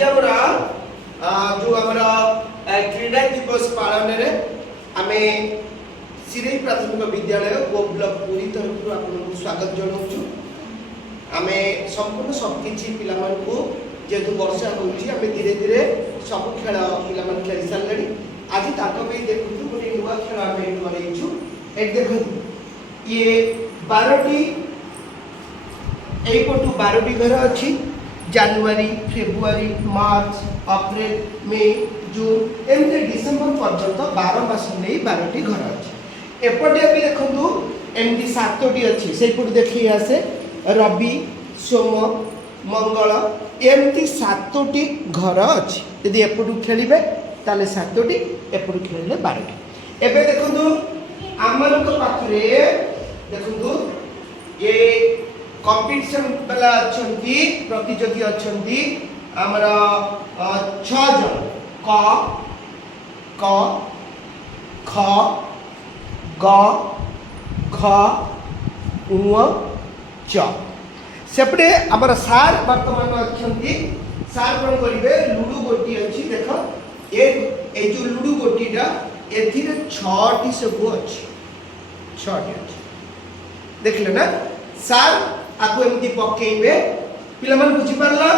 आज हमरा जो हमरा क्रीडा दिवस पालन रे आमे सिरै प्राथमिक विद्यालय गो ब्लॉक पूरी तरफ आपको स्वागत जनाऊँ। आमे संपूर्ण सब किछि पिला मन को जेतु वर्षा होउछि आमे धीरे धीरे सब खेल पिला मन खेल सारलड़ी। आज ताको भी देखु गोटे नुआ खेल आमे करैछु। ए देखु ये 12टी एपटू 12टी घर अछि। जनवरी फेब्रुआरी मार्च अप्रैल मे जून एमते डिसेंबर पर्यंत 12 मास नै 12टी घर अछि। एपटे भी देखंतु एमती 7टी अछि। सेपटू देखि आसे रवि सोम मंगल एमती 7टी घर अछि। यदि एपटू खेलिबे ताले 7टी एपटू खेलिले 12टी। एबे देखंतु हमरक पाखरे देखंतु ये कंपटीशन वाला अछंती प्रतियोगी अछंती हमरा 6 जन क क ख ग घ उ च। सेपटे हमर सार वर्तमान अछंती। सार कोन करिवे लुडू गोटी अछि। देखो ए जो लुडू गोटीटा एथिरे 6टी सब अछि। 6टी अछि देखले ना। सार आपको एमती पकेइबे पिला मन बुझी परला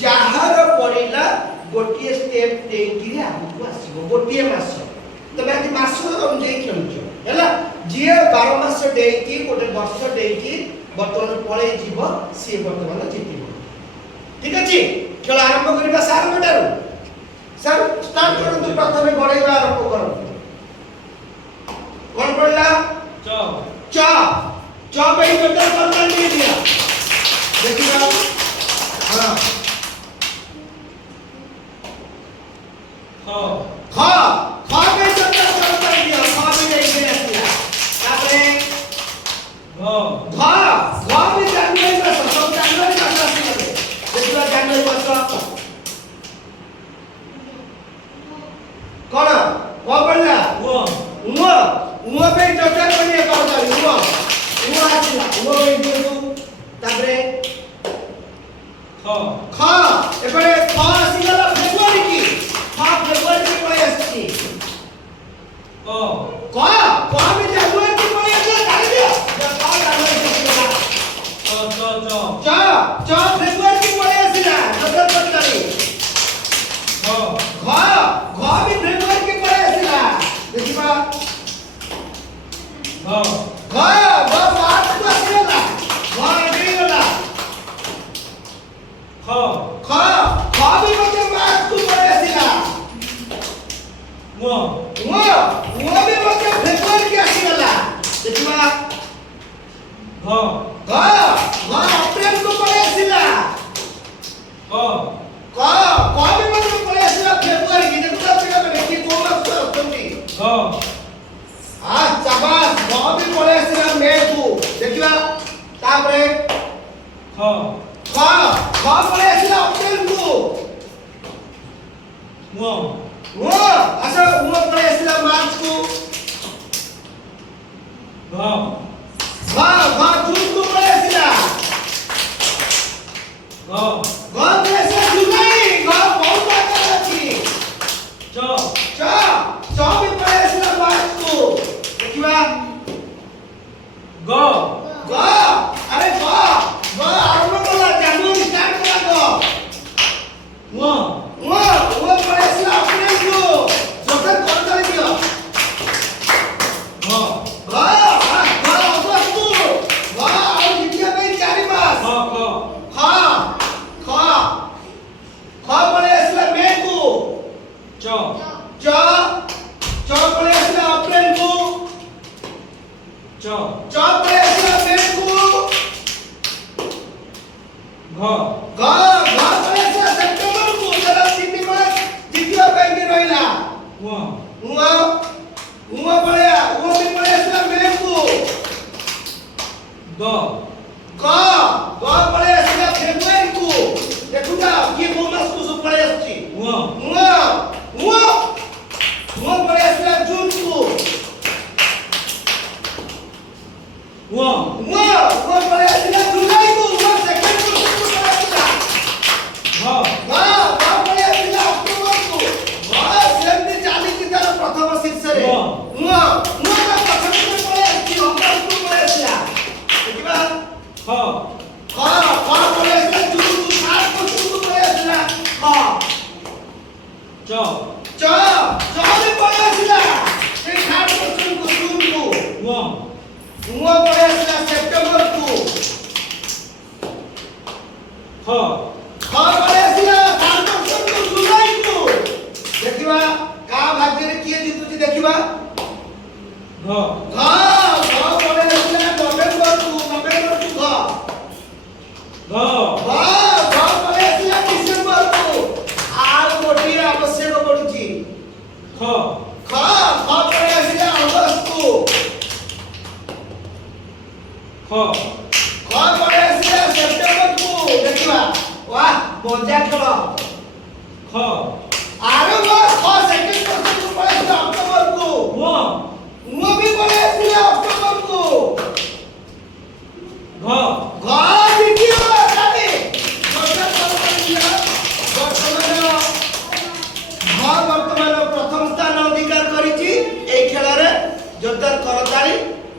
जहार पड़िला गोटिए स्टेप देकी आगु आसीबो गोटिए मास। तबे आदि मास अनुଯାयी खेलुछ हैला। जिए 12 मास देकी गोटे वर्ष देकी वर्तमान पळे जीव सी वर्तमान जीतिबो। ठीक अछि खेल आरंभ करिबा सार मटारू। सार स्टार्ट करंतु। प्रथमे बढाइबा आरंभ करंतु। कोन पड़ला च च च पे टोटल कंट्रोल दे दिया। देखिए हां ख ख ख पे टोटल कंट्रोल दिया। ख भी नहीं दे दिया। तापरे घ घ घ भी जनवरी मास सब जनवरी मास आसी। देखिए जनवरी मास कोन व पड़ला उ पे टोटल बनिए कहता उ उ आछला उ इनटू तापरे ख ख एपरे ख आसी गला फेब्रुआरी की ख फेब्रुआरी की पळे आसी। क क क भी जनवरी की पळे आसी। काढ दियो ज क जनवरी की पळे च च च फेब्रुआरी की पळे आसीला टोटल टोटली। घ घ भी फेब्रुआरी की पळे आसीला। देखिबा घ घ मार्च को आसीला। घ एडी गला ख ख ख भी मते मार्च को पळे आसीला। म भी मते फेब्रुआरी की आसीला। देखिबा घ घ घ अप्रैल को पळे आसीला। क क भी मते पळे आसीला फेब्रुआरी की। देखो पिला बेटी को मास होतंती घ आ चाबास घ भी पळे आसीला मे को। देखिबा तापरे ख ख ख पळे आसीला अप्रैल को। म अच्छा उ पळे आसीला मार्च को। घ घ जून को पळे आसीला। घ पळे आसीला जुलाई। घ बहुत आकार अछि। च च भी पळे आसीला मार्च को। देखिबा ग ग अरे ग ग आरंभ कला जनवरी स्टार्ट कला ग व पळे आसीला अप्रैल को। टोटल कंट्रोल दियो ग ग अगस्त ग और जितिया पे 4 मास। ख ख ख पळे आसीला मे को। च च पळे आसीला अप्रैल को। च पळे आसीला मे को। घ घ पळे आसीला सेप्टेम्बर को। च च चले पळे आसिला से खाट क्वेश्चन को जून को व उवा पळे आसिला सेप्टेम्बर को ख ख पळे आसिला खाट क्वेश्चन को जुलाई को देखिबा का भाग्य रे किए जितुची देखिबा घ घ घ पळे आसिला नवेम्बर को घ घ घ पळे आसिला डिसेम्बर को आर गोटी आवश्यक पडुची ख ख ख पळे आसिला अगस्त को ख ख पळे आसिला सेप्टेम्बर को देखिबा वाह मजा खेल ख आरो ख सेकंड क्वेश्चन को पळे आसिला अक्टोबर को व भी पळे आसिला अक्टोबर को घ घ देखियो ताले मजा कर दिया वर्तमान प्रथम स्थान अधिकार करिछि ए खेल रे जोरदार करताली